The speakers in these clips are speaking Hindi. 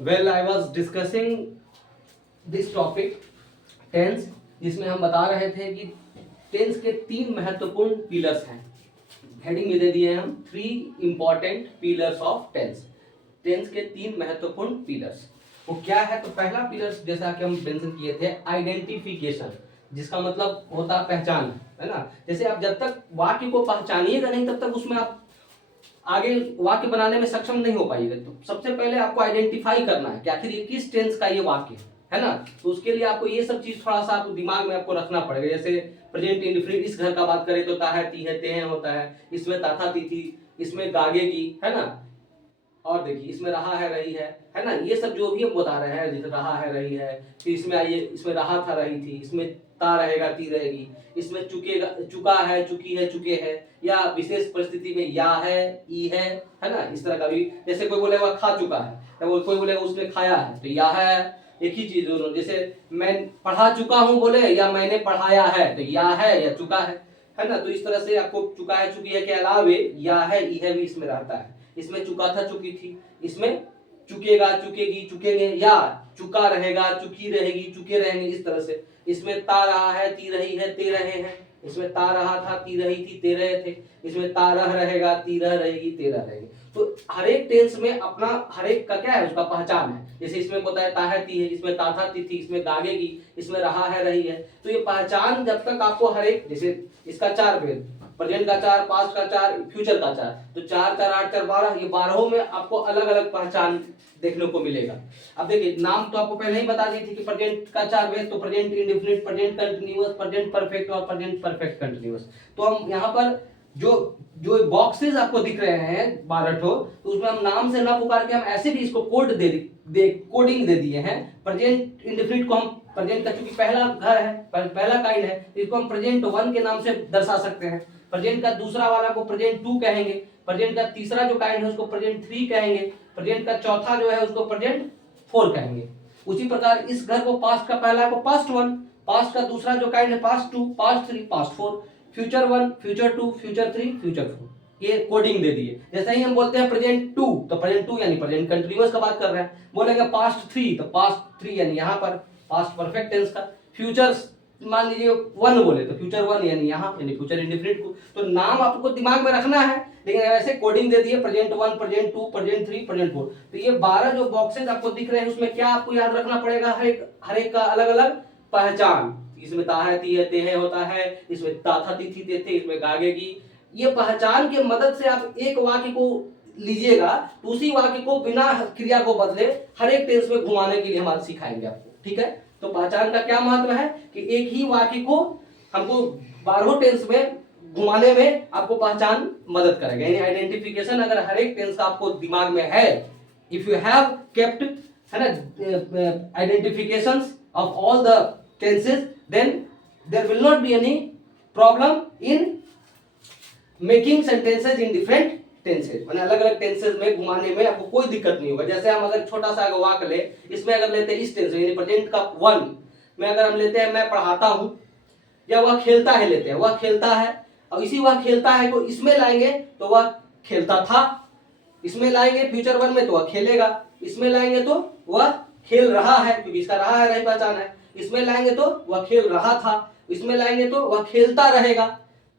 Well I was discussing this topic tense, जिसमें हम बता रहे थे कि टेंस के 3 महत्वपूर्ण पिलर्स हैं। हेडिंग में दे दिए हम 3 important pillars of tense. Tense के 3 महत्वपूर्ण पिलर्स वो क्या है? तो पहला पिलर्स जैसा कि हम मेंशन किए थे, आइडेंटिफिकेशन, जिसका मतलब होता है पहचान, है ना। जैसे आप जब तक वाक्य को पहचानिएगा नहीं तब तक उसमें आप आगे वाक्य बनाने में सक्षम नहीं हो पाइएगा। तो सबसे पहले आपको आइडेंटिफाई करना है कि आखिर ये किस टेंस का ये वाक्य है ना। तो उसके लिए आपको ये सब चीज थोड़ा सा आपको दिमाग में आपको रखना पड़ेगा। जैसे प्रेजेंट इंडेफिनिट, इस घर का बात करें तो ता है, ती है, ते हैं होता है, इसमें ता था, ती थी, इसमें गागेगी, है ना। और देखिए इसमें रहा है, रही है ना। ये सब जो भी हम बता रहे हैं, जैसे रहा है, रही है, फिर इसमें आइए, इसमें रहा था, रही थी, इसमें ता रहेगा, ती रहेगी, इसमें चुकेगा, चुका है, चुकी है, चुके हैं, या विशेष परिस्थिति में या है, ई है ना। इस तरह का भी, जैसे कोई बोलेगा खा चुका है, तो कोई बोलेगा उसने खाया है, तो या है, एक ही चीज दोनों। जैसे मैं पढ़ा चुका हूं बोले या मैंने पढ़ाया है, तो या है या चुका है ना। तो इस तरह से आपको चुका है, चुकी है के अलावे या है, ई है भी इसमें रहता है। इसमें चुका था, चुकी थी, इसमें चुकेगा, चुकेगी, चुकेंगे, या चुका रहेगा, चुकी रहेगी, चुके रहेंगे, इस तरह से। इसमें ता रहा है, ती रही है, ते रहे हैं, इसमें ता रहा था, ती रही थी, ते रहे थे, इसमें ता रह रहेगा, ती रह रहेगी, ते रह रहेंगे। तो हर एक टेंस में अपना हर एक का क्या है, उसका पहचान है। जैसे इसमें बताया ता है, ती है, इसमें ता था, ती थी, इसमें गागेगी, इसमें रहा है, रही है। तो ये पहचान जब तक आपको हर एक, जैसे इसका 4 भेद, प्रेजेंट का 4, पास्ट का 4, फ्यूचर का 4, तो 4 4 8 4 12, ये 12 में आपको अलग अलग पहचान देखने को मिलेगा। अब देखिए नाम तो आपको पहले ही बता दी थी कि प्रेजेंट का 4 भेद, तो present indefinite, present continuous, present perfect और प्रेजेंट परफेक्ट कंटीन्यूअस। तो हम यहाँ पर जो जो बॉक्सेस आपको दिख रहे हैं 12 ठो, तो उसमें हम नाम से ना पुकार के हम ऐसे भी इसको कोड कोडिंग दे दिए हैं। प्रेजेंट इंडेफिनिट को हम, प्रेजेंट का चूंकि पहला घर है, पहला काइंड है, तो इसको हम प्रेजेंट 1 के नाम से दर्शा सकते हैं। प्रेजेंट का दूसरा वाला को प्रेजेंट 2 कहेंगे, प्रेजेंट का तीसरा जो काइंड है उसको प्रेजेंट 3 कहेंगे, प्रेजेंट का चौथा जो है उसको प्रेजेंट 4 कहेंगे। उसी प्रकार इस घर को पास्ट का पहला को पास्ट 1, पास्ट का दूसरा जो काइंड है past 2, past 3, past 4, future 1, future 2, future 3, future 4। ये कोडिंग दे दिए। जैसे ही हम बोलते हैं प्रेजेंट 2, तो प्रेजेंट 2 यानी प्रेजेंट कंटीन्यूअस का बात कर रहे हैं। बोलेंगे पास्ट 3, तो पास्ट 3 यानी यहाँ पर पास्ट परफेक्ट टेंस का। फ्यूचर मान लीजिए 1 बोले तो फ्यूचर 1 यानी यहाँ, यानी फ्यूचर इंडेफिनिट को। तो नाम आपको दिमाग में रखना है, लेकिन ऐसे कोडिंग दे दिए, प्रेजेंट 1, प्रेजेंट 2, प्रेजेंट 3, प्रेजेंट 4। तो ये 12 जो बॉक्सेस आपको दिख रहे हैं उसमें क्या आपको याद रखना पड़ेगा, हर एक का अलग अलग पहचान। इसमें ता है, ती है, ते है होता है, इसमें ता था, ती थी, ते थे, इसमें गागेगी। ये पहचान की मदद से आप एक वाक्य को लीजिएगा, तो उसी वाक्य को बिना क्रिया को बदले हर एक टेंस में घुमाने के लिए हम आज सिखाएंगे आपको, ठीक है। तो पहचान का क्या महत्व है कि एक ही वाक्य को हमको 12 टेंस में घुमाने में आपको पहचान मदद करेगा। यानी आइडेंटिफिकेशन अगर हर एक टेंस का आपको दिमाग में है, इफ यू हैव केप्ट, है ना, identifications of all the tenses, then there will not be any problem in making sentences in different tenses. मैंने अलग अलग टेंसेज में घुमाने में आपको कोई दिक्कत नहीं होगा। जैसे हम अगर छोटा सा वाक्य ले, इसमें अगर लेते हैं इस टेंस यानी प्रेजेंट का 1 में अगर हम लेते हैं मैं पढ़ाता हूं, या वह खेलता है लेते हैं, वह खेलता है, और इसी वह खेलता है को इसमें लाएंगे तो वह खेलता था, इसमें लाएंगे फ्यूचर 1 में तो वह खेलेगा, इसमें लाएंगे तो वह खेल रहा है, क्योंकि इसका रहा है, रही पहचान है। इसमें लाएंगे तो वह खेल रहा था, इसमें लाएंगे तो वह खेलता रहेगा,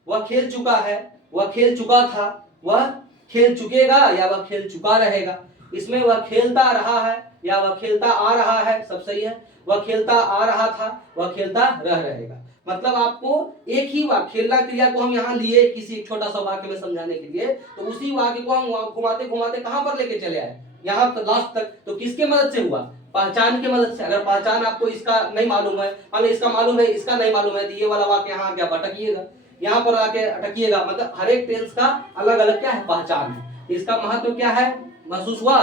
वह खेल चुका है, वह खेल चुका था, वह खेल चुकेगा, या वह खेल चुका रहेगा। इसमें वह खेलता रहा है या वह खेलता आ रहा है, सब सही है। वह खेलता आ रहा था, वह खेलता रह रहेगा। मतलब आपको एक ही वाक्य, खेलना क्रिया को हम यहाँ लिए किसी छोटा सा वाक्य में समझाने के लिए, तो उसी वाक्य को हम घुमाते घुमाते कहां पर लेके चले आए, यहाँ तो लास्ट तक। तो किसके मदद से हुआ? पहचान की मदद से। अगर पहचान आपको इसका नहीं मालूम है, मान इसका मालूम है, इसका नहीं मालूम है, तो ये वाला वाक्य यहाँ क्या अटकिएगा, यहाँ पर आके अटकिएगा। मतलब हर एक टेंस का अलग अलग क्या है, पहचान है। इसका महत्व क्या है, महसूस हुआ?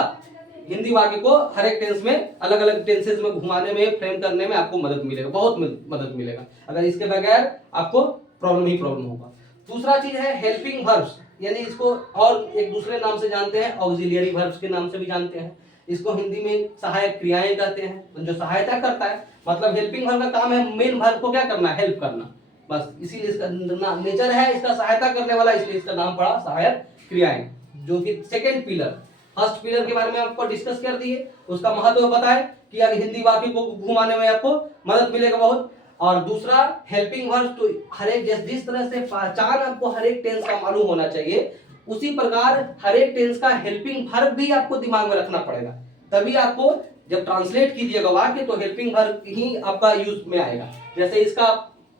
हिंदी वाक्य को हर एक टेंस में अलग अलग टेंसेस में घुमाने में, फ्रेम करने में आपको मदद मिलेगा, बहुत मदद मिलेगा। अगर इसके बगैर आपको प्रॉब्लम ही प्रॉब्लम होगा। दूसरा चीज है हेल्पिंग वर्ब्स, यानी इसको और एक दूसरे नाम से जानते हैं, ऑक्सिलियरी वर्ब्स के नाम से भी जानते हैं। इसको हिंदी में सहायक क्रियाएं कहते हैं, जो सहायता करता है। मतलब हेल्पिंग वर्ब का काम है मेन वर्ब को क्या करना, हेल्प करना, बस इसीलिए इसका नेचर है इसका सहायता करने वाला, इसलिए इसका नाम पड़ा सहायक क्रियाएं, जो कि सेकंड पिलर। फर्स्ट पिलर के बारे में आपको डिस्कस कर दिए, उसका महत्व बताए कि अगर हिंदी वाक्य को घुमाने में आपको मदद मिलेगा बहुत। और दूसरा हेल्पिंग वर्ब, तो हर एक जिस तरह से पहचान आपको हर एक टेंस का मालूम होना चाहिए, उसी प्रकार हर एक टेंस का हेल्पिंग वर्ब भी आपको दिमाग में रखना पड़ेगा, तभी आपको जब ट्रांसलेट कीजिएगा वाक्य तो हेल्पिंग वर्ब ही आपका यूज में आएगा। जैसे इसका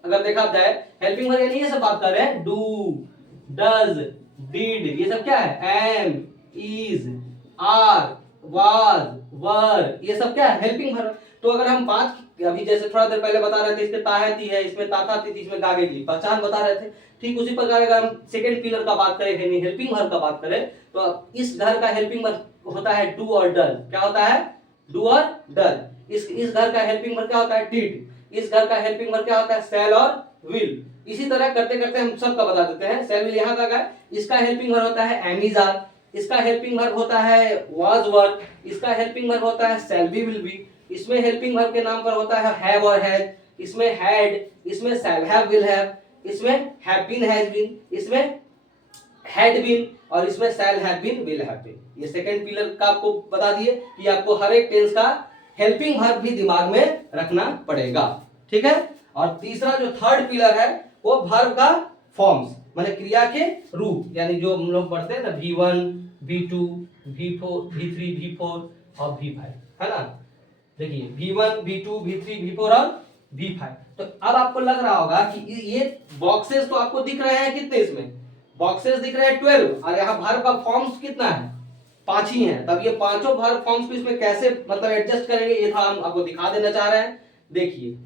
अगर देखा जाए हेल्पिंग वर्ब यानी ये सब बात कर रहे हैं, डू, डज, डिड, ये सब क्या है, एम, इज, आर, वाज, वर, ये सब क्या है, हेल्पिंग वर्ब। तो अगर हम बात अभी जैसे थोड़ा देर पहले बता रहे थे, इसमें ताहती है, इसमें ताता थी, इसमें गागेगी, पहचान बता रहे थे, ठीक उसी प्रकार अगर हम सेकंड पिलर का बात करें यानी हेल्पिंग वर्ब का बात करें, तो इस घर का हेल्पिंग वर्ब होता है डू और डल। क्या होता है, डू और डल। इस घर का हेल्पिंग वर्ब क्या होता है, डिड। इस घर का हेल्पिंग वर्ब क्या होता है, शैल और विल। इसी तरह करते करते हम सबका बता देते हैं। शैल विल यहां तक है, इसका हेल्पिंग वर्ब होता है एम इज आर, इसका हेल्पिंग वर्ब होता है वाज वर, इसका हेल्पिंग वर्ब होता है शैल बी विल बी, इसमें हेल्पिंग वर्ब के नाम पर होता है हैव और हैज, इसमें हैड, इसमें शैल हैव विल हैव, इसमें हैव बीन हैज बीन, इसमें हैड बीन और इसमें shall have been will have been. ये सेकंड पिलर का आपको बता दिए कि आपको हर एक टेंस का हेल्पिंग वर्ब भी दिमाग में रखना पड़ेगा, ठीक है। और तीसरा जो थर्ड पिलर है वो वर्ब का फॉर्म्स, माने क्रिया के रूप, यानी जो हम लोग पढ़ते हैं ना V1, V2, V4, V3, V4 और V5, है ना। देखिए V1, V2, V3, V4 और V5। तो अब आपको लग रहा होगा कि ये बॉक्सेस तो आपको दिख रहे हैं कितने, इसमें बॉक्सेस दिख रहे हैं 12 और यहाँ वर्ब का फॉर्म्स कितना है, 5 ही है। तब ये पांचों वर्ब फॉर्म्स को इसमें कैसे मतलब एडजस्ट करेंगे, ये था हम आपको दिखा देना चाह रहे हैं। देखिए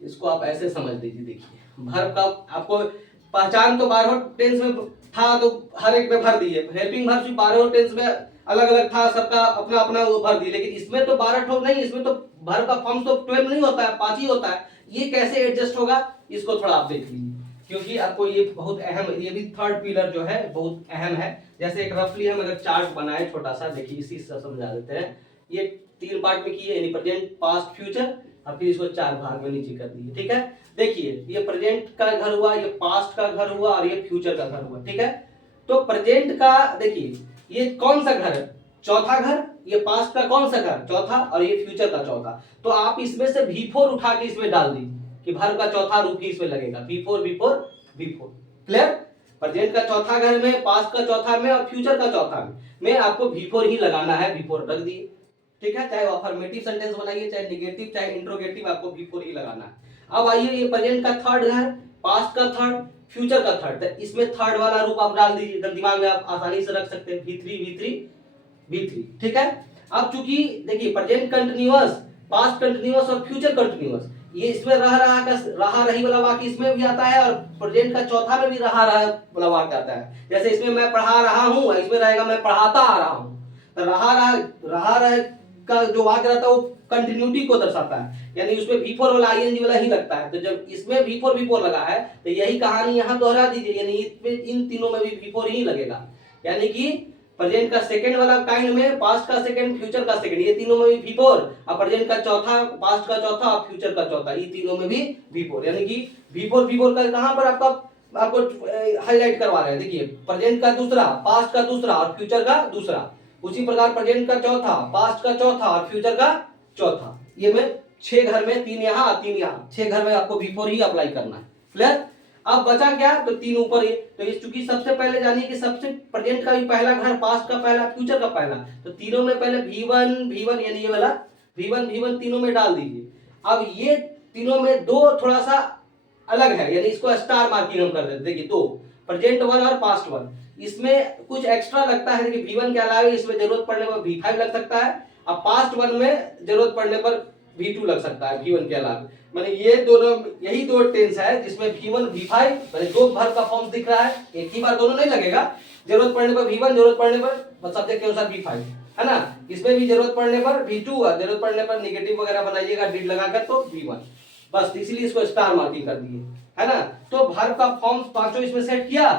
इसको आप ऐसे समझ लीजिए, देखिए वर्ब का आपको पहचान तो 12 टेंस में था तो हर एक में भर दिए, हेल्पिंग वर्ब भी 12 टेंस में अलग अलग था, सबका अपना अपना वो भर दिए, लेकिन इसमें तो 12 ठोक नहीं, इसमें तो वर्ब का फॉर्म तो 12 नहीं होता है, 5 ही होता है। ये कैसे एडजस्ट होगा, इसको थोड़ा आप देख लीजिए, क्योंकि आपको ये बहुत अहम, ये भी थर्ड पिलर जो है बहुत अहम है। जैसे एक रफली हम अगर चार्ट बनाए छोटा सा, देखिए इसी से समझा देते हैं। ये 3 पार्ट में किए, यानी प्रेजेंट, पास्ट, फ्यूचर, और फिर इसको 4 भाग में नीचे कर दिए, ठीक है। देखिए ये प्रेजेंट का घर हुआ, ये पास्ट का घर हुआ और ये फ्यूचर का घर हुआ, ठीक है। तो प्रेजेंट का देखिए ये कौन सा घर है, चौथा घर, ये पास्ट का कौन सा घर, चौथा, और ये फ्यूचर का चौथा। तो आप इसमें से V4 उठा के इसमें डाल दीजिए कि वर्ब का चौथा रूप ही इसमें लगेगा, V4 V4 V4, clear. Present का चौथा घर में, पास्ट का चौथा में और फ्यूचर का चौथा में आपको V4 ही लगाना है, V4 रख दिए, ठीक है। चाहे अफर्मेटिव सेंटेंस बनाइए, चाहे नेगेटिव, चाहे इंट्रोगेटिव, आपको V4 ही लगाना है। अब आइए ये प्रेजेंट का थर्ड घर, पास्ट का थर्ड, फ्यूचर का थर्ड, तो इसमें थर्ड वाला रूप आप डाल दीजिए, एकदम दिमाग में आप आसानी से रख सकते हैं, V3 V3 V3, ठीक है। अब चूंकि देखिए प्रेजेंट कंटिन्यूअस, पास्ट कंटिन्यूअस और फ्यूचर कंटिन्यूअस, ये इसमें रहा रही वाला वाक्य इसमें भी आता है और प्रेजेंट का चौथा में भी रहा वाला वाक्य आता है। जैसे इसमें मैं पढ़ा रहा हूं, इसमें रहेगा मैं पढ़ाता आ रहा हूं। तो रहा का जो वाक्य रहता है वो कंटिन्यूटी को दर्शाता है, यानी उसमें V4 वाला ING वाला ही लगता है। तो जब इसमें V4 लगा है तो यही कहानी यहाँ दोहरा दीजिए, यानी इन तीनों में भी V4 ही लगेगा, यानी कि प्रेजेंट का सेकंड वाला काइंड में, पास्ट का सेकंड, फ्यूचर का सेकंड, ये तीनों में भी V4, और प्रेजेंट का चौथा, पास्ट का चौथा और फ्यूचर का चौथा, ये तीनों में भी V4, यानी कि V4 का कहां पर आपको हाईलाइट करवा रहे हैं। देखिए प्रेजेंट का दूसरा, पास्ट का दूसरा और फ्यूचर का दूसरा, उसी प्रकार प्रेजेंट का चौथा, पास्ट का चौथा और फ्यूचर का चौथा, ये में 6 घर में 3 यहाँ 3 यहाँ, 6 घर में आपको V4 ही अप्लाई करना है, क्लियर। अब बचा क्या, तो 3 ऊपर है। तो इस चूंकि सबसे पहले जानिए कि सबसे प्रेजेंट का भी पहला घर, पास्ट का पहला, फ्यूचर का पहला, तो तीनों में पहले V1 यानी ये वाला V1 तीनों में डाल दीजिए। अब ये तीनों में दो थोड़ा सा अलग है, यानी इसको स्टार मार्किंग हम कर देते। देखिए दो, प्रेजेंट 1 और पास्ट 1, इसमें कुछ एक्स्ट्रा लगता है कि V1 के अलावा इसमें जरूरत पड़ने पर V5 लग सकता है, अब पास्ट 1 में जरूरत पड़ने पर V2 लग सकता है V1 के अलावा। माने ये दोनों, यही दो टेंस है जिसमें V1 V5 माने दो वर्ब का फॉर्म दिख रहा है, एक ही बार दोनों नहीं लगेगा, जरूरत पड़ने पर V1, जरूरत पड़ने पर सब्जेक्ट के अनुसार V5, है ना। इसमें भी जरूरत पड़ने पर V2 और जरूरत पड़ने पर नेगेटिव वगैरह बनाइएगा डिड लगाकर तो V1, बस इसीलिए इसको स्टार मार्किंग कर दिए, है ना। तो वर्ब का फॉर्म पांचों इसमें सेट किया।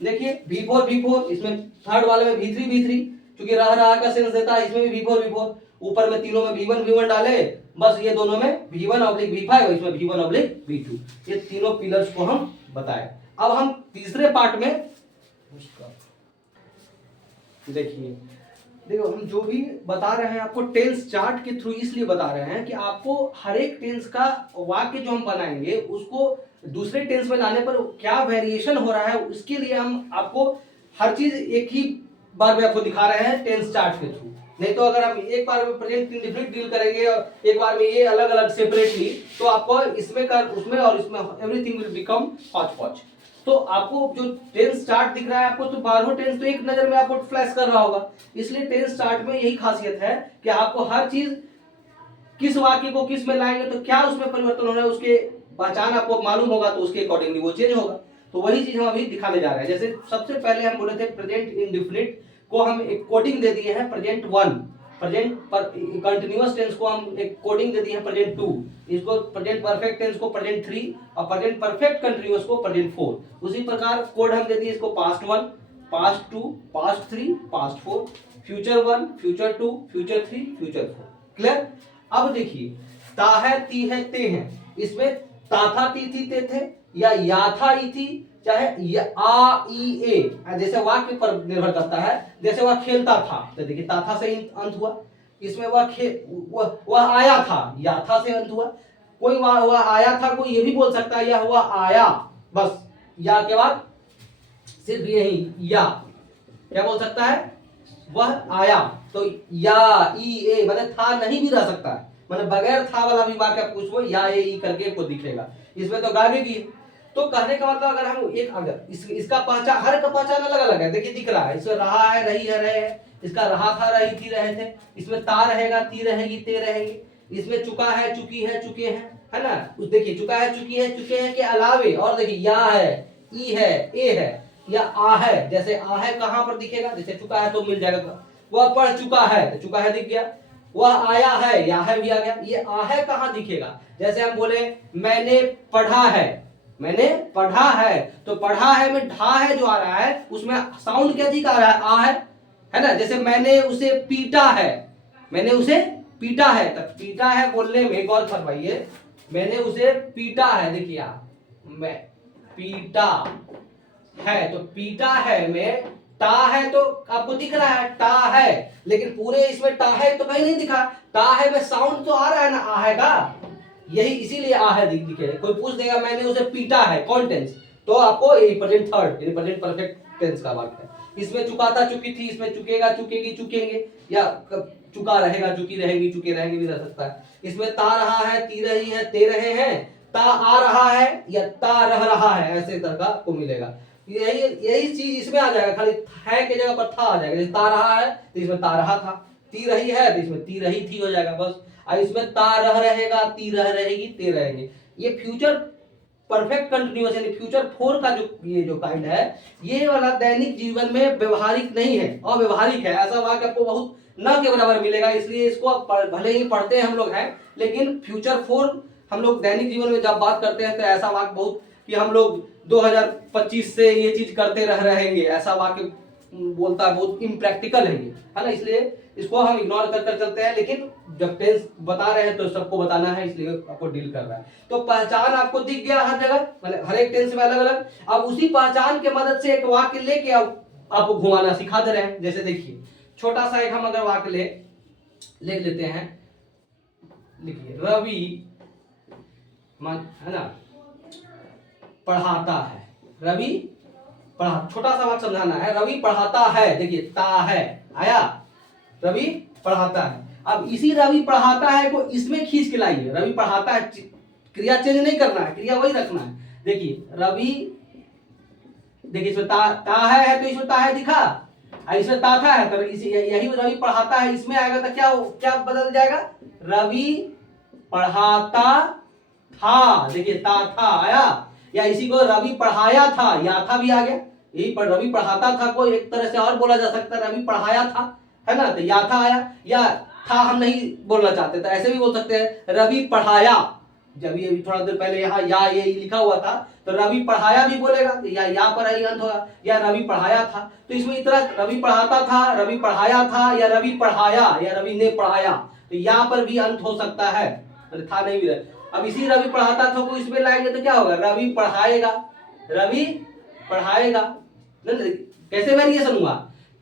देखिए V4 इसमें थर्ड वाले में V3 क्योंकि रहा का सेंस देता है, इसमें भी V4 ऊपर में तीनों में V1 डाले, बस ये दोनों में V1/V5 और इसमें V1/V2, ये तीनों पिलर्स को हम बताए। अब हम तीसरे पार्ट में देखिए देखो हम जो भी बता रहे हैं आपको टेंस चार्ट के थ्रू इसलिए बता रहे हैं कि आपको हर एक टेंस का वाक्य जो हम बनाएंगे उसको दूसरे टेंस में लाने पर क्या वेरिएशन हो रहा है, उसके लिए हम आपको हर चीज एक ही बार में आपको दिखा रहे हैं टेंस चार्ट के थ्रू। नहीं तो अगर हम एक बार में प्रेजेंट इंडेफिनिट डील करेंगे और एक बार में ये अलग अलग सेपरेटली, तो आपको इसमें कर उसमें और इसमें एवरीथिंग विल बिकम हॉच पॉच। तो आपको जो टेंस चार्ट दिख रहा है आपको, तो 12 टेंस तो एक नजर में आपको फ्लैश कर रहा होगा। इसलिए टेंस चार्ट में यही खासियत है कि आपको हर चीज किस वाक्य को किस में लाएंगे तो क्या उसमें परिवर्तन हो रहा है उसके पहचान आपको मालूम होगा, तो उसके अकॉर्डिंगली वो चेंज होगा। तो वही चीज हम अभी दिखाने जा रहे हैं। जैसे सबसे पहले हम बोले थे प्रेजेंट इंडेफिनिट को हम एक कोडिंग दे दिए हैं प्रेजेंट 1, प्रेजेंट पर कंटिन्यूअस टेंस को हम एक कोडिंग दे दी है प्रेजेंट 2, इसको प्रेजेंट परफेक्ट टेंस को प्रेजेंट 3 और प्रेजेंट परफेक्ट कंटिन्यूअस को प्रेजेंट 4। उसी प्रकार कोड हम दे दिए इसको past 1, past 2, past 3, past 4, future 1, future 2, future 3, future 4। Clear? अब देखिए ता है, ती है, ते है, इसमें ता था, ती थी, ते थे या था, ई थी, चाहे आ ई ए, जैसे वाक्य पर निर्भर करता है। जैसे वह खेलता था तो देखिए ता था से अंत हुआ, इसमें वह आया था, या था से अंत हुआ। कोई वह आया था, कोई ये भी बोल सकता है या हुआ आया, बस या के बाद सिर्फ यही या क्या बोल सकता है, वह आया। तो या ई ए मतलब था नहीं भी रह सकता है, मतलब बगैर था वाला भी वाक्य आप पूछो या ए ई करके आपको दिखेगा। इसमें तो गागे की, तो कहने का मतलब अगर हम एक अगर इसका पहचान, हर का पहचान अलग अलग है। देखिए दिख रहा है, इसमें रहा है, रही है, रहे है, इसका रहा था, रही थी, रहे थे। इसमें ता रहेगा, ती रहेगी, ते रहेंगे। इसमें चुका है, चुकी है, चुके हैं, है ना। कुछ देखिए चुका है, चुकी है, चुके हैं के अलावे और देखिए या है, ई है, ए है या आ है। जैसे आ है कहां पर दिखेगा, जैसे चुका है तो मिल जाएगा, वह पढ़ चुका है तो चुका है दिख गया, वह आया है या है भी आ गया। ये आ है कहां दिखेगा, जैसे हम बोले मैंने पढ़ा है, मैंने पढ़ा है, तो पढ़ा है में ढा है जो आ रहा है उसमें साउंड क्या दिख आ रहा है, आ है ना। जैसे मैंने उसे पीटा है, मैंने उसे पीटा है, तब पीटा है बोलने में गौर फरमाइए, मैंने उसे पीटा है, देखिए आप मैं पीटा है, तो पीटा है में टा है तो आपको दिख रहा है टा है, लेकिन पूरे इसमें टा है तो कहीं नहीं दिखा। टा है में साउंड तो आ रहा है ना आ है का, यही इसीलिए आ है दिखे। कोई पूछ देगा मैंने उसे पीटा है, कौन टेंस, तो आपको यही प्रेजेंट थर्ड यानी प्रेजेंट परफेक्ट टेंस का वाक्य है। इसमें चुका था, चुकी थी, इसमें चुकेगा, चुकेगी, चुकेंगे, या चुका रहेगा, चुकी रहेंगी, चुके रहेंगे भी रह सकता है। इसमें ता रहा है, ती रही है, ते रहे हैं, ता आ रहा है या ता रह रहा है, ऐसे तरह का को मिलेगा। यही चीज इसमें आ जाएगा, खाली है की जगह पर था आ जाएगा। जैसे ता रहा है तो इसमें ता रहा था, ती रही है तो इसमें ती रही थी हो जाएगा बस। और इसमें ता रह रहेगा, ती रह रहेगी, ते रहेंगे। ये फ्यूचर परफेक्ट कंटिन्यूअस यानी फ्यूचर 4 का जो ये जो काइंड है, ये वाला दैनिक जीवन में व्यवहारिक नहीं है, अव्यवहारिक है। ऐसा वाक्य आपको बहुत न के बराबर मिलेगा, इसलिए इसको भले ही पढ़ते हैं हम लोग हैं, लेकिन फ्यूचर 4 हम लोग दैनिक जीवन में जब बात करते हैं तो ऐसा वाक्य बहुत कि हम लोग 2025 से ये चीज करते रह रहेंगे, ऐसा वाक्य बोलता है, बहुत इम्प्रैक्टिकल है ये, है ना। इसलिए इसको हम इग्नोर कर चलते हैं, लेकिन जब टेंस बता रहे हैं तो सबको बताना है, इसलिए आपको डील कर रहा है। तो पहचान आपको दिख गया हर जगह, मतलब हर एक टेंस में अलग अलग। अब उसी पहचान के मदद से एक वाक्य लेके आपको घुमाना सिखा दे रहे हैं। जैसे देखिए छोटा सा एक हम अगर वाक्य ले लेते हैं, लिखिए रवि है ना पढ़ाता है, रवि पढ़ा, छोटा सा वाक्य समझाना है, रवि पढ़ाता है, देखिए ता है आया, रवि पढ़ाता है। अब इसी रवि पढ़ाता है को इसमें खींच के लाइए, रवि पढ़ाता है, क्रिया चेंज नहीं करना है, क्रिया वही रखना है। देखिए रवि, देखिए इसमें ता है तो इसमें ता है दिखा, इसमें ता था है तो इसी यही रवि पढ़ाता है इसमें आएगा तो क्या बदल जाएगा, रवि पढ़ाता था, देखिए ता था आया। या इसी को रवि पढ़ाया था, या था भी आ गया, यही पर रवि पढ़ाता था को एक तरह से और बोला जा सकता है, रवि पढ़ाया था, है ना, तो या था आया, या था हम नहीं बोलना चाहते तो ऐसे भी बोल सकते हैं रवि पढ़ाया। जब ये थोड़ा देर पहले यहाँ या ये लिखा हुआ था तो रवि पढ़ाया भी बोलेगा, या पर ही अंत होगा, या रवि पढ़ाया था। तो इसमें इस तरह रवि पढ़ाता था, रवि पढ़ाया था, या रवि पढ़ाया, या रवि ने पढ़ाया, तो यहाँ पर भी अंत हो सकता है, था नहीं भी रहे। अब इसी रवि पढ़ाता था को इसमें लाएंगे तो क्या होगा, रवि पढ़ाएगा, रवि पढ़ाएगा। कैसे वेरिएशन हुआ,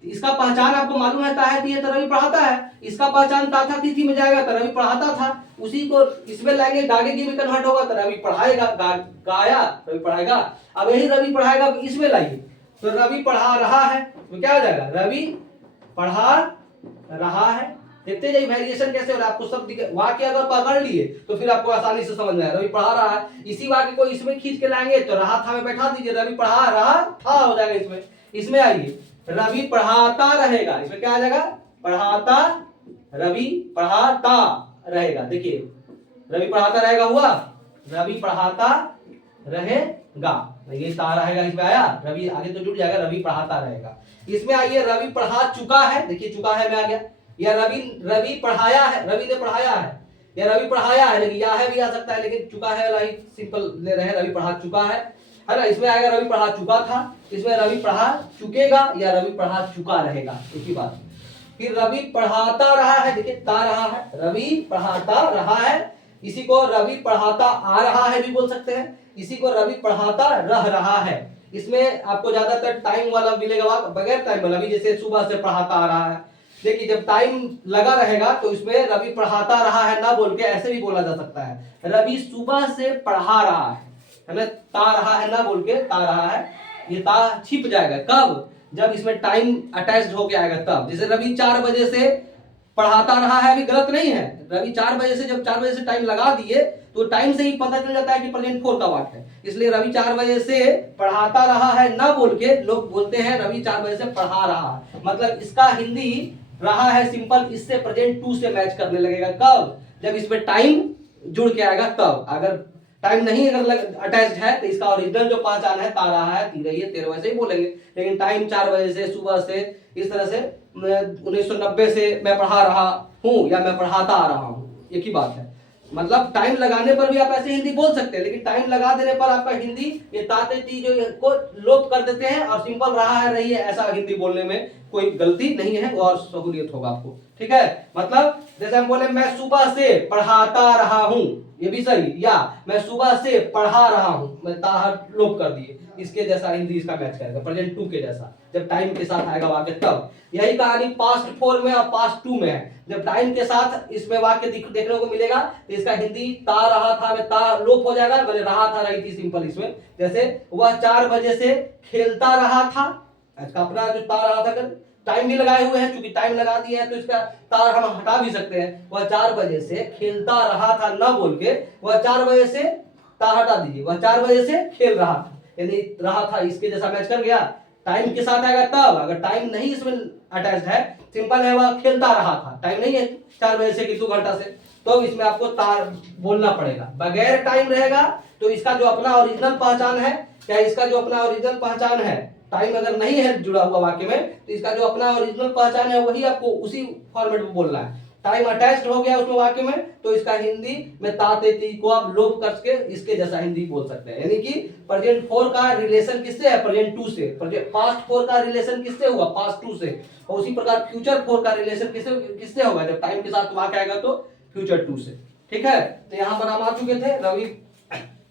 इसका पहचान आपको मालूम है, ता है ती है तो रवि पढ़ाता है। इसका पहचान ता था तिथि में जाएगा तो रवि पढ़ाता था। उसी को इसमें लाएंगे, गागे की में कन्वर्ट होगा तो रवि पढ़ाएगा, गाया रवि पढ़ाएगा। अब यही रवि पढ़ाएगा इसमें लाइए तो रवि पढ़ा रहा है, तो क्या हो जाएगा, रवि पढ़ा रहा है। देखते जाइए वेरिएशन कैसे हो रहा है, आपको सब वाक्य अगर पकड़ लिए तो फिर आपको आसानी से समझ में आएगा। रवि पढ़ा रहा है, इसी वाक्य को इसमें खींच के लाएंगे तो रहा था में बैठा दीजिए, रवि पढ़ा रहा था हो जाएगा इसमें। इसमें आइए रवि पढ़ाता रहेगा, इसमें क्या आ जाएगा, पढ़ाता, रवि पढ़ाता रहेगा। देखिए रवि पढ़ाता रहेगा हुआ, रवि पढ़ाता रहेगा, ये ता रहेगा, इसमें आया रवि, आगे तो जुड़ जाएगा, रवि पढ़ाता रहेगा। इसमें आइए रवि पढ़ा चुका है, देखिए चुका है में आ गया, या रवि पढ़ाया है, रवि ने पढ़ाया है, या रवि पढ़ाया है, लेकिन या है भी आ सकता है, लेकिन चुका है वाला ही सिंपल ले रहे हैं, रवि पढ़ा चुका है ना। इसमें आएगा रवि पढ़ा चुका था, इसमें रवि पढ़ा चुकेगा या रवि पढ़ा चुका रहेगा, एक ही बात। फिर रवि पढ़ाता रहा है, देखिए ता रहा है, रवि पढ़ाता रहा है। इसी को रवि पढ़ाता आ रहा है भी बोल सकते हैं, इसी को रवि पढ़ाता रह रहा है। इसमें आपको ज्यादातर टाइम वाला मिलेगा, बगैर टाइम वाला भी, जैसे सुबह से पढ़ाता आ रहा है। देखिए जब टाइम लगा रहेगा तो इसमें रवि पढ़ाता रहा है ना बोल के ऐसे भी बोला जा सकता है, रवि सुबह से पढ़ा रहा है ना, ता रहा है ना बोल के ता रहा है, ये ता छिप जाएगा कब, जब इसमें टाइम अटैच्ड होके आएगा तब। जैसे रवि 4 बजे से पढ़ाता रहा है, अभी गलत नहीं है, रवि 4 बजे से, जब 4 बजे से टाइम लगा दिए तो टाइम से ही पता चल जाता है कि प्रेजेंट 4 का वाक्य है। इसलिए रवि 4 बजे से पढ़ाता रहा है ना बोल के लोग बोलते हैं रवि 4 बजे से पढ़ा रहा है, मतलब इसका हिंदी रहा है सिंपल, इससे प्रेजेंट 2 से मैच करने लगेगा कब, जब इसमें टाइम जुड़ के आएगा तब। अगर टाइम नहीं अगर अटैच्ड है तो इसका ओरिजिनल जो पहचान है ता रहा है, ती रही है, तेरे वैसे ही बोलेंगे। लेकिन टाइम 4 बजे से, सुबह से, इस तरह से 1990 से मैं पढ़ा रहा हूँ या मैं पढ़ाता आ रहा हूँ, एक ही बात है। मतलब टाइम लगाने पर भी आप ऐसे हिंदी बोल सकते हैं, लेकिन टाइम लगा देने पर आपका हिंदी ये ताते ती जो को लोप कर देते हैं और सिंपल रहा है रही है, ऐसा हिंदी बोलने में कोई गलती नहीं है और सहूलियत होगा आपको, ठीक है। मतलब जैसे हम बोले मैं सुबह से पढ़ाता रहा हूँ, ये भी सही, या मैं सुबह से पढ़ा रहा हूं, मैं ताहर लोप कर दिए, इसके जैसा हिंदी इसका मैच करेगा, प्रेजेंट 2 के जैसा, जब टाइम के साथ आएगा वाक्य तब। यही कहानी पास्ट 4 में और पास्ट 2 में है, जब टाइम के साथ इसमें वाक्य देखने को मिलेगा तो इसका हिंदी ता रहा था में ता लोप हो जाएगा, बोले रहा था रही थी सिंपल। इसमें जैसे वह 4 बजे से खेलता रहा था, इसका अपना जो ता रहा था कर टाइम भी लगाए हुए हैं, चूंकि टाइम लगा दिए हैं तो इसका तार हम हटा भी सकते हैं। वह 4 बजे से खेलता रहा था ना बोल के वह 4 बजे से तार हटा दीजिए, वह 4 बजे से खेल रहा था, यानी रहा था इसके जैसा मैच कर गया। टाइम के साथ आएगा तब, अगर टाइम नहीं इसमें अटैच्ड है, सिंपल है वह खेलता रहा था, टाइम नहीं है 4 बजे से कि 2 घंटा से, तो इसमें आपको तार बोलना पड़ेगा। बगैर टाइम रहेगा तो इसका जो अपना ओरिजिनल पहचान है, क्या इसका जो अपना ओरिजिनल पहचान है, टाइम अगर नहीं है जुड़ा हुआ वाक्य में तो इसका जो अपना ओरिजिनल पहचान है वही आपको उसी फॉर्मेट में बोलना है। टाइम अटैच्ड हो गया उसमें वाक्य में तो इसका हिंदी में ताते ती को आप लोप करके इसके जैसा हिंदी बोल सकते हैं। यानी कि प्रेजेंट 4 का रिलेशन किससे है, प्रेजेंट 2 से। पास्ट 4 का रिलेशन किससे हुआ, पास्ट 2 से। और उसी प्रकार फ्यूचर 4 का रिलेशन किससे होगा, जब टाइम के साथ वाक्य आएगा तो फ्यूचर 2 से। ठीक है, तो यहाँ पर हम आ चुके थे, रवि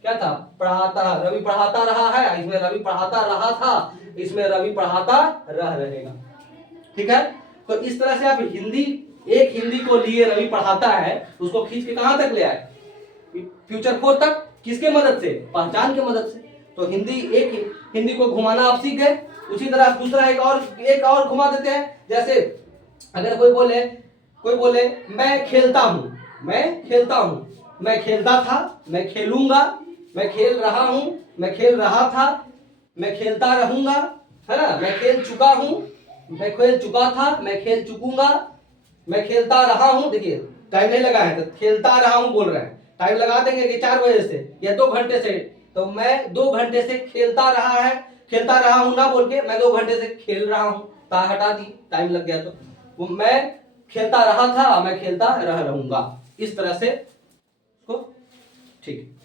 क्या था, पढ़ाता, रवि पढ़ाता रहा है, इसमें रवि पढ़ाता रहा था, इसमें रवि पढ़ाता रह रहेगा। ठीक है, तो इस तरह से आप हिंदी, एक हिंदी को लिए रवि पढ़ाता है, उसको खींच के कहां तक ले आए, फ्यूचर 4 तक। किसके मदद से, पहचान के मदद से। तो हिंदी, एक हिंदी को घुमाना आप सीख गए। उसी तरह दूसरा एक और घुमा देते हैं। जैसे अगर कोई बोले मैं खेलता हूं, मैं खेलता हूं, मैं खेलता था, मैं खेलूंगा, मैं खेल रहा हूं, मैं खेल रहा था, मैं खेलता रहूंगा, है ना, मैं खेल चुका हूं, मैं खेल चुका था, मैं खेल चुकूंगा, मैं खेलता रहा हूं। देखिए टाइम नहीं लगा है तो खेलता रहा हूं बोल रहे हैं, टाइम लगा देंगे कि 4 बजे से या 2 घंटे से, तो मैं 2 घंटे से खेलता रहा है, खेलता रहा हूं ना बोल के मैं 2 घंटे से खेल रहा हूं, ता हटा दी, टाइम लग गया। तो मैं खेलता रहा था, मैं खेलता रह रहूंगा, इस तरह से को। ठीक,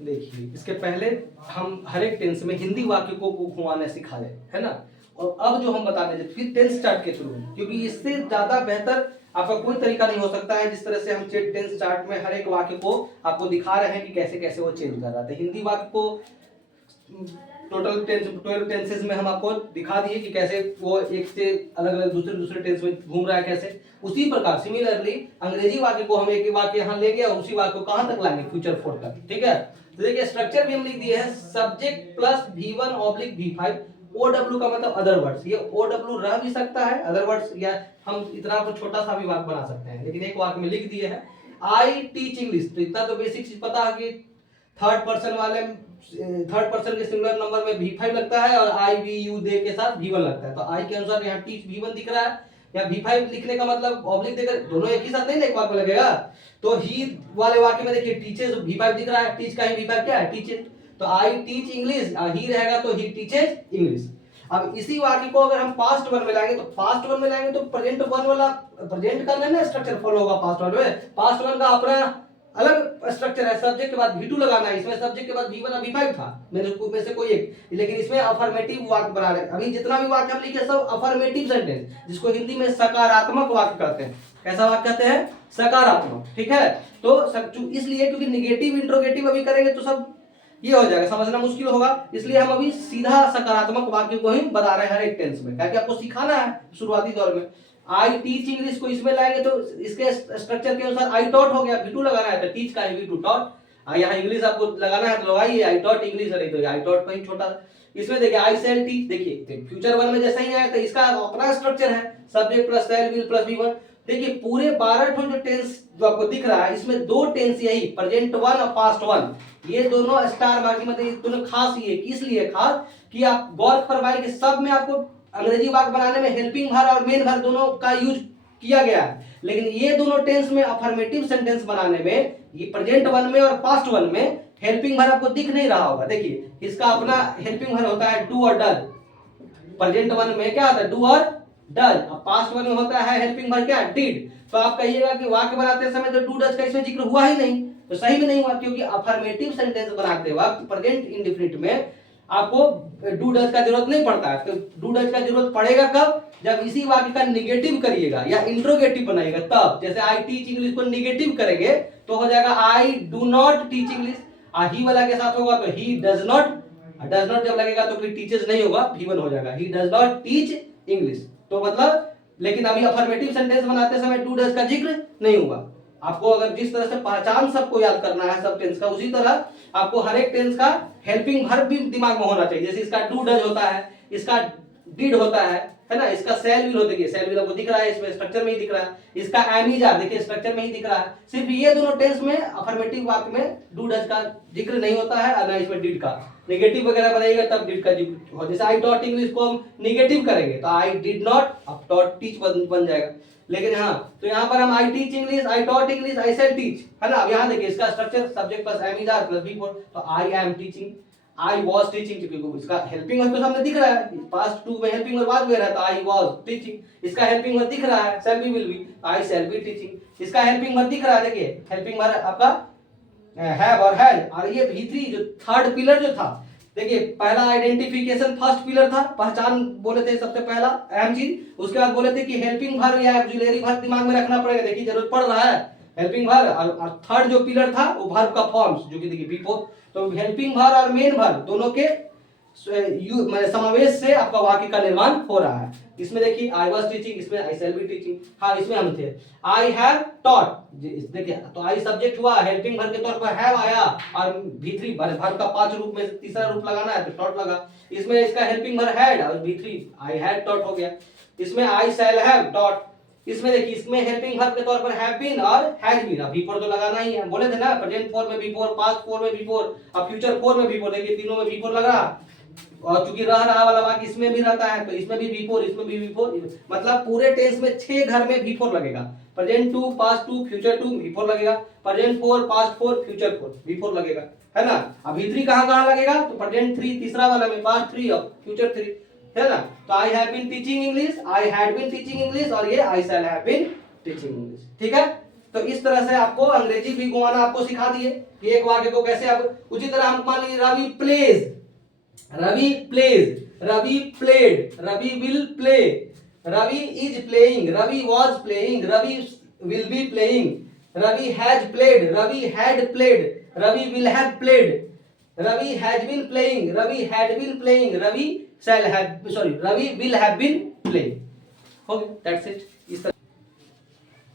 देखिए इसके पहले हम हर एक टेंस में हिंदी वाक्य को घुमाना सिखाए, है ना। और अब जो हम बताने जा फिर टेंस चार्ट के थ्रू, क्योंकि इससे ज्यादा बेहतर आपका कोई तरीका नहीं हो सकता है जिस तरह से हम टेंस चार्ट में हर एक वाक्य को आपको दिखा रहे हैं कि कैसे कैसे वो चेंज कर रहा था। हिंदी वाक्य को टोटल 12 टेंसेस में हम आपको दिखा दिए कि कैसे वो एक से अलग अलग दूसरे दूसरे टेंस में घूम रहा है कैसे। उसी प्रकार सिमिलरली अंग्रेजी वाक्य को हम एक ही वाक्य यहाँ ले गए और उसी वाक्य को कहाँ तक लाएंगे, फ्यूचर फोर तक। ठीक है, तो देखिए स्ट्रक्चर भी हम लिख दिए हैं, सब्जेक्ट प्लस V1/V5। OW का मतलब अदर वर्ड्स, ये OW रह भी सकता है अदर वर्ड्स, या हम इतना तो छोटा सा भी वाक्य बना सकते हैं, लेकिन एक वाक्य में लिख दिए हैं आई टीच इंग्लिश। तो इतना तो बेसिक चीज पता है कि थर्ड पर्सन के सिंगुलर नंबर में V5 लगता है और आई वी यू दे के साथ V1 लगता है। तो आई के अनुसार यहाँ टीच V1 दिख रहा है, या V5 लिखने का मतलब ऑब्लिक देकर दोनों एक ही साथ नहीं एक वाक्य में लगेगा। तो ही वाले वाक्य में देखिए टीचेस V5 दिख रहा है, टीच का ही V5 क्या है, टीचेस। तो आई टीच इंग्लिश, ही रहेगा तो ही टीचेस इंग्लिश। अब इसी वाक्य को अगर हम पास्ट वन में लाएंगे तो पास्ट वन में लाएंगे तो प्रेजेंट वन वाला प्रेजेंट का ना स्ट्रक्चर फॉलो होगा पास्ट वन में। पास्ट वन का अपना अलग स्ट्रक्चर है, सब्जेक्ट के बाद V2 लगाना है, इसमें सब्जेक्ट के बाद V1 और V5 था में से कोई एक, लेकिन इसमें अफर्मेटिव वाक्य बना रहे। अभी जितना भी वाक्य हम लिखे सब अफर्मेटिव सेंटेंस, जिसको हिंदी में सकारात्मक वाक्य कहते हैं। कैसा वाक्य कहते हैं, सकारात्मक। ठीक है, तो इसलिए क्योंकि निगेटिव इंट्रोगेटिव अभी करेंगे तो सब ये हो जाएगा, समझना मुश्किल होगा, इसलिए हम अभी सीधा सकारात्मक वाक्य को ही बता रहे हैं हर एक टेंस में, क्योंकि आपको सिखाना है शुरुआती दौर में। आई टीच इंग्लिश को इसमें लाएंगे तो इसके स्ट्रक्चर के अनुसार आई टॉट हो गया, V2 लगाना है तो टीच का है V2 टॉट। यहाँ इंग्लिश आपको लगाना है तो लगाइए आई टॉट इंग्लिश, अरे तो आई टॉट कहीं छोटा। इसमें देखिए आई सेल टीच, देखिए फ्यूचर वन में जैसा ही आया तो इसका अपना स्ट्रक्चर है, subject plus shall will plus V1। देखिए पूरे 12 जो टेंस जो आपको दिख रहा है इसमें दो टेंस यही प्रेजेंट वन और पास्ट वन, ये दोनों स्टार मार्किंग में, ये दोनों खास ये इसलिए खास कि आप गौर फरमाइए कि सब में आपको अंग्रेजी वाक्य बनाने में हेल्पिंग वर्ब और मेन वर्ब दोनों का यूज किया गया है, लेकिन ये दोनों टेंस में अफर्मेटिव सेंटेंस बनाने में ये प्रेजेंट वन में और पास्ट वन में हेल्पिंग वर्ब आपको दिख नहीं रहा होगा। देखिए इसका अपना हेल्पिंग वर्ब होता है डू और डज, प्रेजेंट वन में क्या होता है डू और डज, और पास्ट वन में होता है हेल्पिंग वर्ब क्या डिड। तो आप कहिएगा कि वाक्य बनाते समय तो डू डज का इसमें जिक्र हुआ ही नहीं, तो सही में नहीं हुआ, क्योंकि अफर्मेटिव सेंटेंस बनाते वक्त प्रेजेंट इंडेफिनिट में आपको डू डज का जरूरत नहीं पड़ता है। तो डू डज का जरूरत पड़ेगा कब, जब इसी वाक्य का निगेटिव करिएगा या इंट्रोगेटिव बनाइएगा तब। जैसे आई टीच इंग्लिश को निगेटिव करेंगे तो हो जाएगा I do not teach English, ही वाला के साथ होगा तो ही डज नॉट जब लगेगा तो फिर टीचर्स नहीं होगा, V1 हो जाएगा, he does not teach English. तो मतलब लेकिन अभी अफर्मेटिव सेंटेंस बनाते समय डू डज का जिक्र नहीं हुआ। आपको अगर जिस तरह से पहचान सबको याद करना है सब टेंस का, उसी तरह आपको हर एक टेंस का हेल्पिंग वर्ब भी दिमाग में होना चाहिए। जैसे इसका डू डज होता है, इसका डिड होता है ना, इसका सेल विल होता है, सेल विल आपको दिख रहा है इसमें स्ट्रक्चर में ही दिख रहा है, इसका एम इज आर देखिए स्ट्रक्चर में ही दिख रहा है। सिर्फ ये दोनों टेंस में अफर्मेटिव वाक्य में डू डज का जिक्र नहीं होता है और ना इसमें डिड का। नेगेटिव वगैरह बनाइएगा तब डिड का जिक्र हो। जैसे आई टॉट इंग्लिश को हम नेगेटिव करेंगे तो आई डिड नॉट, अब टॉट टीच बन जाएगा। लेकिन हाँ तो यहाँ पर हम I teach English, I taught English, I shall teach, है ना। अब यहाँ देखिए इसका स्ट्रक्चर subject plus am is are plus V4, तो I am teaching, I was teaching, क्योंकि इसका हेल्पिंग वर्ब तो सामने दिख रहा है, पास्ट टू में हेल्पिंग वर्ब बाद में रहा है तो आई वाज टीचिंग। इसका हेल्पिंग वर्ब दिख रहा है shall be will be, I shall be teaching. इसका हेल्पिंग वर्ब दिख रहा है, देखिए हेल्पिंग वर्ब आपका हैव और हैड। और ये V3 जो थर्ड पिलर जो था, देखिए पहला आइडेंटिफिकेशन फर्स्ट पिलर था, पहचान बोले थे सबसे पहला अहम चीज। उसके बाद बोले थे कि हेल्पिंग वर्ब या ऑक्सिलरी वर्ब दिमाग में रखना पड़ेगा, देखिए जरूरत पड़ रहा है हेल्पिंग वर्ब। और थर्ड जो पिलर था वो वर्ब का फॉर्म्स, जो कि देखिए V4। तो हेल्पिंग वर्ब और मेन वर्ब दोनों के समावेश से आपका वाक्य का निर्माण हो रहा है। इसमें देखिए आई वाज टीचिंग, इसमें आई शैल बी टीचिंग, हाँ इसमें हम थे आई हैव टॉट। देखिए तो आई सब्जेक्ट हुआ, हेल्पिंग वर्ब के तौर पर हैव आया, और V3 वर्ब का 5 रूप में तीसरा रूप लगाना है तो टॉट लगा। इसमें इसका हेल्पिंग वर्ब हैड और V3 आई हैड टॉट हो गया। इसमें आई शैल हैव टॉट। इसमें देखिए इसमें हेल्पिंग वर्ब के तौर पर हैव बीन और हैज बीन, अब V4 तो लगाना ही है, बोले थे ना प्रेजेंट फॉर में V4, पास्ट फॉर में V4 और फ्यूचर फॉर में V4। देखिए तीनों में V4 लग रहा, और चूंकि रह रहा वाला वाक्य इसमें भी रहता है तो इसमें भी V4, इसमें भी V4, मतलब पूरे टेंस में 6 घर में V4 लगेगा। Present two, past two, future two V4 लगेगा, प्रेजेंट 4, पास्ट 4, फ्यूचर 4 V4 लगेगा, है ना। अब V3 कहाँ लगेगा, तो प्रेजेंट 3 तीसरा वाला में, पास्ट 3 और फ्यूचर 3, है ना। तो I have been teaching English, I had been teaching English, और ये I shall have been teaching English. ठीक है, तो इस तरह से आपको अंग्रेजी भी घुमाना आपको सिखा दिए कि एक वाक्य को कैसे आप उसी तरह हम मान लीजिए Ravi plays, Ravi plays, Ravi played, Ravi will play, Ravi is playing, Ravi was playing, Ravi will be playing, Ravi has played, Ravi had played, Ravi will have played, Ravi has been playing, Ravi had been playing, Ravi shall have, sorry Ravi will have been playing. हो गया, दैट्स इट। इस तरह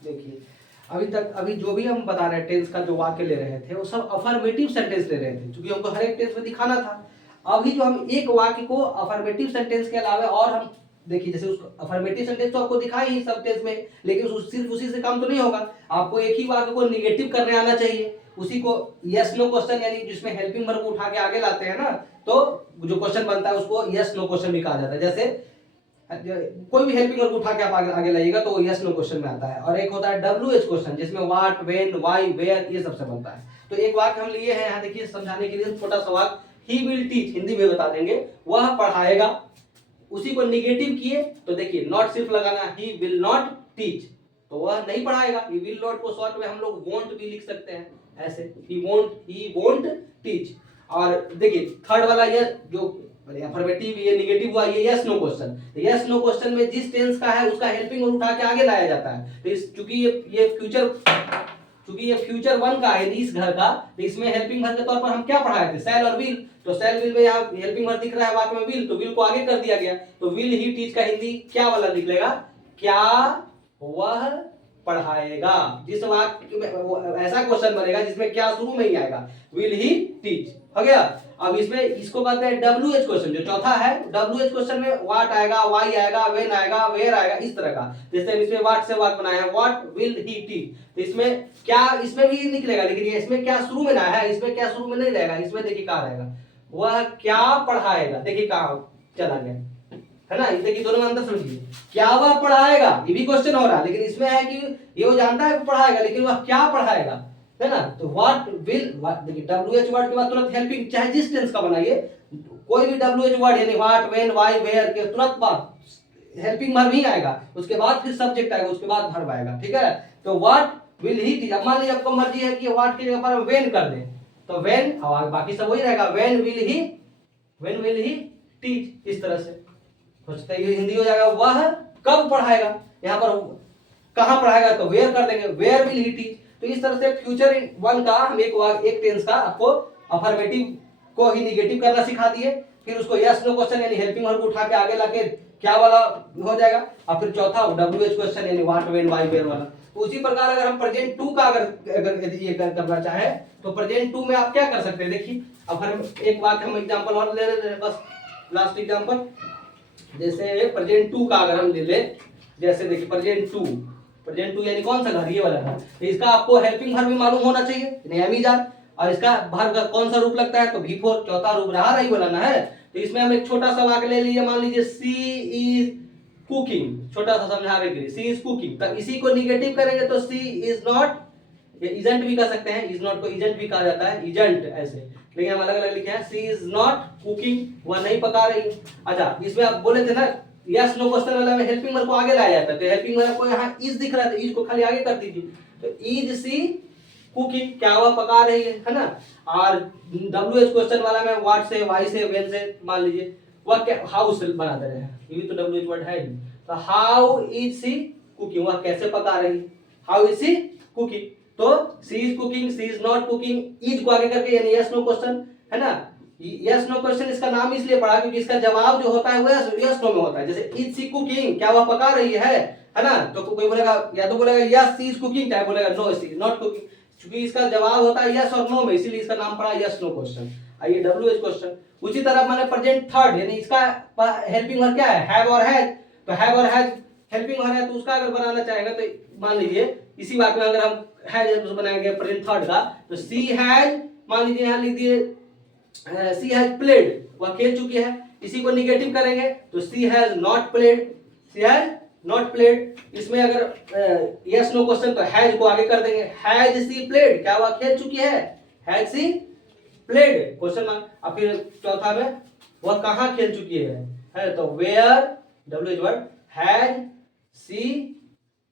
देखिए अभी तक अभी जो भी हम बता रहे हैं टेंस का जो वाक्य ले रहे थे वो सब अफर्मेटिव सेंटेंस ले रहे थे, क्योंकि हमको हर एक टेंस में दिखाना था। अभी जो हम एक वाक्य को अफर्मेटिव सेंटेंस के अलावा और हम देखिए, जैसे उसको अफर्मेटिव सेंटेंस तो आपको दिखाई ही सब टेंस में, लेकिन सिर्फ उसी से काम तो नहीं होगा, आपको एक ही वाक्य को निगेटिव करने आना चाहिए। उसी को यस नो क्वेश्चन, यानी जिसमें हेल्पिंग वर्ब उठा के आगे लाते हैं ना, तो जो क्वेश्चन बनता है उसको यस नो क्वेश्चन भी कहा जाता है। जैसे कोई भी हेल्पिंग वर्ब उठा के आप आगे लाइएगा तो वो यस नो क्वेश्चन में आता है। और एक होता है WH क्वेश्चन, जिसमें व्हाट, व्हेन, व्हाई, वेयर, ये सबसे बनता है। तो एक वाक्य हम लिए हैं यहाँ, देखिए समझाने के लिए छोटा सा वाक्य, ही विल टीच, हिंदी में बता देंगे, वह पढ़ाएगा। उसी को निगेटिव किए तो देखिए नॉट सिर्फ लगाना, ही विल नॉट टीच, तो वह नहीं पढ़ाएगा। ही विल नॉट को शॉर्ट में हम लोग वोंट भी लिख सकते हैं ऐसे, ही वोंट टीच। और देखिए थर्ड वाला ये जो अफर्मेटिव, ये निगेटिव हुआ, ये yes no question. Yes no question में जिस टेंस का है उसका हेल्पिंग वर्ब उठा के आगे लाया जाता है। तो इस चूंकि ये फ्यूचर वन का है, इस घर का, तो इसमें हेल्पिंग वर्ब के तौर पर हम क्या पढ़ाए थे, शैल और विल। तो शैल विल में यहाँ हेल्पिंग वर्ब दिख रहा है वाक्य में विल, तो विल को आगे कर दिया गया। तो विल ही टीच का हिंदी क्या वाला निकलेगा, क्या वह पढ़ाएगा। जिस वाक्य में ऐसा क्वेश्चन बनेगा जिसमें क्या शुरू में ही आएगा, विल ही टीच, हो गया। अब इसमें इसको कहते हैं WH क्वेश्चन, जो चौथा है। WH क्वेश्चन में व्हाट आएगा, व्हाई आएगा, व्हेन आएगा, वेयर आएगा, इस तरह का। जैसे इसमें व्हाट से वाक्य बनाया है, व्हाट विल ही टीच, तो इसमें क्या, इसमें भी निकलेगा, लेकिन ये इसमें क्या शुरू में ना है, इसमें क्या शुरू में नहीं रहेगा। इसमें देखिए क्या रहेगा, वह क्या पढ़ाएगा, देखिए कहां चला गया, है ना। देखिए दोनों में अंतर समझिए, क्या वह पढ़ाएगा, ये भी क्वेश्चन हो रहा है, लेकिन इसमें है कि ये वो जानता है पढ़ाएगा, लेकिन वह क्या पढ़ाएगा, है ना। तो व्हाट विल, देखिए WH वर्ड के बाद तुरंत हेल्पिंग, चाहे जिस टेंस का बनाइए, कोई भी WH वर्ड यानी व्हाट, व्हेन, व्हाई, वेयर के तुरंत बाद हेल्पिंग वर्ब ही आएगा, उसके बाद फिर सब्जेक्ट आएगा, उसके बाद वर्ब आएगा, ठीक है। तो व्हाट विल ही टीच, अब मान लीजिए आपको मर्जी है कि व्हाट की जगह पर व्हेन कर दें, तो व्हेन, और बाकी सब वही रहेगा, व्हेन विल ही टीच, इस तरह से सोचते हैं। ये हिंदी हो जाएगा, वह कब पढ़ाएगा, यहाँ पर कहां पढ़ाएगा तो वेयर कर देंगे, वेयर विल ही टीच। तो इस तरह से फ्यूचर वन का हम एक टेंस का आपको अफर्मेटिव को ही निगेटिव करना सिखा दिए, फिर उसको यस नो क्वेश्चन यानी हेल्पिंग वर्ब उठा के आगे लाके क्या वाला हो जाएगा, और फिर चौथा WH क्वेश्चन यानी व्हाट, व्हेन, व्हाई, वेयर वाला। तो उसी प्रकार अगर हम प्रेजेंट टू का अगर ये करना चाहे तो प्रेजेंट टू में आप क्या कर सकते हैं, देखिए अब एक वाक्य हम एग्जांपल और ले रहे हैं, बस लास्ट एग्जांपल। जैसे प्रेजेंट टू का अगर हम ले ले, जैसे देखिए प्रेजेंट टू यानी कौन सा घर, ये वाला घर, तो इसका आपको हेल्पिंग वर्ब भी मालूम होना चाहिए, यानी एमीजान। और इसका वर्ब का कौन सा रूप लगता है, तो V4, चौथा रूप रहा नहीं बोला ना है। तो इसमें हम एक छोटा सा वाक्य ले लीजिए, मान लीजिए सी इज कुकिंग, छोटा सा समझाने के लिए, सी इज कुकिंग, तो इसी को निगेटिव करेंगे तो सी इज नॉट, ये इजंट भी कर सकते हैं, इज नॉट को इजंट भी कहा जाता है, इजंट ऐसे, लेकिन हम अलग अलग लिखे हैं। सी इज नॉट कुकिंग, वह नहीं पका रही। अच्छा, इसमें आप बोले थे ना यस नो क्वेश्चन वाला में हेल्पिंग वर्ब को आगे लाया जाता है, तो हेल्पिंग वर्ब को यहाँ इज दिख रहा था, इज को खाली आगे कर दीजिए, तो इज सी कुकिंग, क्या वह पका रही है ना। और WH क्वेश्चन वाला में व्हाट से, व्हाई से, व्हेन से, मान लीजिए वह क्या, हाउ से बना दे रहे हैं, ये भी तो WH वर्ड है ही। तो हाउ इज सी कुकिंग, वह कैसे पका रही, हाउ इज सी कुकिंग। तो she is cooking, she is not cooking, is को आगे करके यानी यस नो क्वेश्चन, है ना। यस नो क्वेश्चन इसका नाम इसलिए पड़ा क्योंकि इसका जवाब जो होता है वो यस नो में होता है। जैसे इज सी कुकिंग, क्या वह पका रही है ना। तो कोई बोलेगा, या तो बोलेगा यस सी इज कुकिंग, क्या बोलेगा no she is not cooking, क्योंकि इसका जवाब होता है यस और नो में, इसीलिए इसका नाम पड़ा यस नो क्वेश्चन। आइए WH क्वेश्चन। उसी तरह मैंने प्रेजेंट थर्ड यानी इसका हेल्पिंग वर्ब क्या है, हैव और हैज, तो हैव और हैज हेल्पिंग वर्ब है, तो उसका अगर बनाना चाहेंगे तो मान लीजिए इसी वाक्य में अगर हम हैज बनाएंगे प्रेजेंट थर्ड का, तो सी हैज, मान लीजिए यहाँ लिख दिए सी हैज प्लेड, वह खेल चुकी है। इसी को निगेटिव करेंगे तो she has not played, she has not played. इसमें अगर यस नो क्वेश्चन तो हैज को आगे कर देंगे, हैज सी प्लेड, क्या वह खेल चुकी है, has she played question mark. और फिर चौथा में वह कहां खेल चुकी है तो where, WH word, has she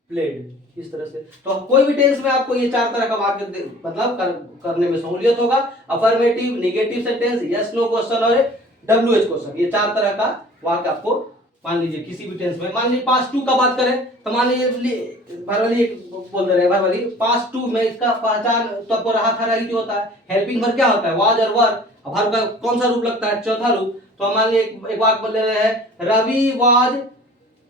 played, इस तरह से। तो कोई भी टेंस में आपको ये चार तरह का वाक्य मतलब करने में सहूलियत होगा, affirmative, negative sentence, yes no question और WH क्वेश्चन, ये चार तरह का वाक्य आपको मान लीजिए किसी भी टेंस में। मान लीजिए पास्ट टू का बात करें तो मान लीजिए भरवाली बोल दे रहे हैं, भरवाली पास्ट टू में इसका पहचान तो आपको रहा था, रही जो होता है हेल्पिंग वर्ब क्या होता है, वाज और वर। अब हर का कौन सा रूप लगता है, चौथा रूप। तो हम मान लीजिए एक वाक्य बोल रहे हैं रवि वाज,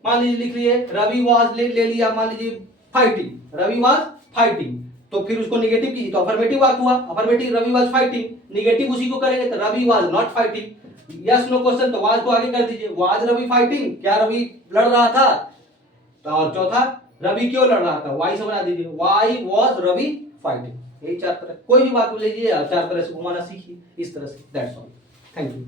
मान लीजिए लिख लिए रवि वाज, ले लिया मान लीजिए फाइटिंग, रवि वाज फाइटिंग, तो फिर उसको निगेटिव की तो अफर्मेटिव वाक्य हुआ, affirmative Ravi was fighting, negative उसी को करेंगे तो Ravi was not fighting. Yes no question, तो वाज को आगे कर दीजिए, वाज रवि फाइटिंग, क्या रवि लड़ रहा था, तो और चौथा रवि क्यों लड़ रहा था, वाई से बना दीजिए, वाई वाज रवि फाइटिंग। यही चार तरह, कोई भी वाक्य लीजिए चार तरह से घुमाना सीखिए इस तरह से। That's all, thank you.